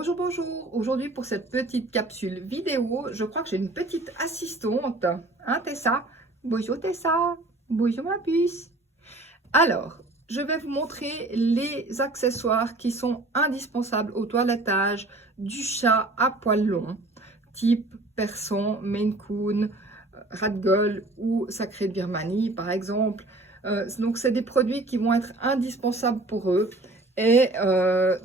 Bonjour, bonjour. Aujourd'hui pour cette petite capsule vidéo, je crois que j'ai une petite assistante. Hein, Tessa? Bonjour Tessa. Bonjour ma puce. Alors, je vais vous montrer les accessoires qui sont indispensables au toilettage du chat à poils longs, type Persan, Maine Coon, Ragdoll ou Sacré de Birmanie par exemple. Donc c'est des produits qui vont être indispensables pour eux. Et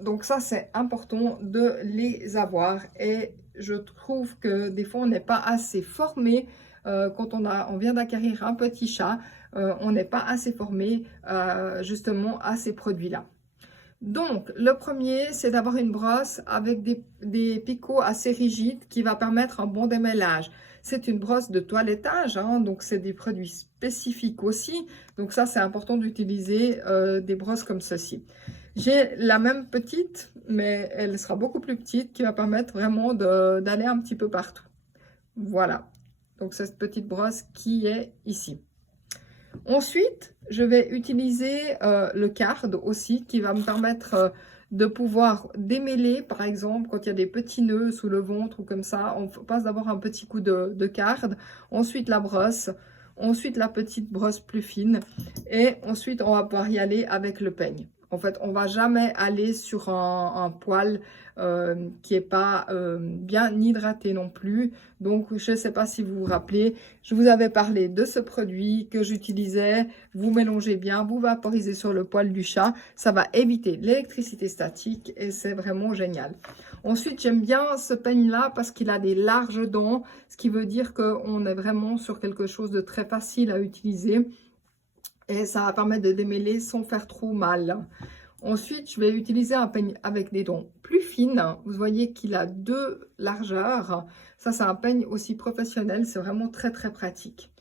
donc ça, c'est important de les avoir. Et je trouve que des fois, on n'est pas assez formé quand on vient d'acquérir un petit chat. On n'est pas assez formé justement à ces produits-là. Donc, le premier, c'est d'avoir une brosse avec des picots assez rigides qui va permettre un bon démêlage. C'est une brosse de toilettage, hein, donc c'est des produits spécifiques aussi. Donc ça, c'est important d'utiliser des brosses comme ceci. J'ai la même petite, mais elle sera beaucoup plus petite, qui va permettre vraiment d'aller un petit peu partout. Voilà, donc cette petite brosse qui est ici. Ensuite, je vais utiliser le card aussi, qui va me permettre de pouvoir démêler, par exemple, quand il y a des petits nœuds sous le ventre ou comme ça, on passe d'abord un petit coup de card, ensuite la brosse, ensuite la petite brosse plus fine, et ensuite on va pouvoir y aller avec le peigne. En fait, on ne va jamais aller sur un poil qui n'est pas bien hydraté non plus. Donc, je ne sais pas si vous vous rappelez, je vous avais parlé de ce produit que j'utilisais. Vous mélangez bien, vous vaporisez sur le poil du chat. Ça va éviter l'électricité statique et c'est vraiment génial. Ensuite, j'aime bien ce peigne-là parce qu'il a des larges dents, ce qui veut dire qu'on est vraiment sur quelque chose de très facile à utiliser. Et ça va permettre de démêler sans faire trop mal. Ensuite, je vais utiliser un peigne avec des dents plus fines. Vous voyez qu'il a deux largeurs. Ça, c'est un peigne aussi professionnel. C'est vraiment très, très pratique.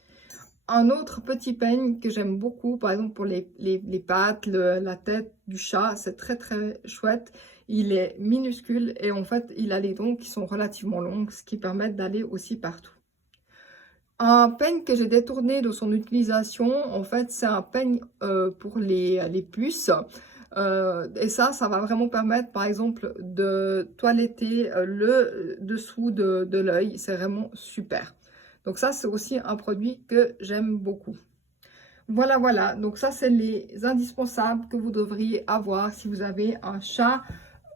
Un autre petit peigne que j'aime beaucoup, par exemple pour les pattes, la tête du chat, c'est très, très chouette. Il est minuscule et en fait, il a les dents qui sont relativement longues, ce qui permet d'aller aussi partout. Un peigne que j'ai détourné de son utilisation, en fait, c'est un peigne pour les puces. Et ça va vraiment permettre, par exemple, de toiletter le dessous de l'œil. C'est vraiment super. Donc ça, c'est aussi un produit que j'aime beaucoup. Voilà, voilà. Donc ça, c'est les indispensables que vous devriez avoir si vous avez un chat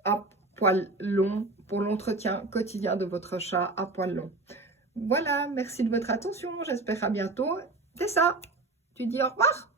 à poils longs pour l'entretien quotidien de votre chat à poils longs. Voilà, merci de votre attention, j'espère à bientôt. C'est ça, tu dis au revoir.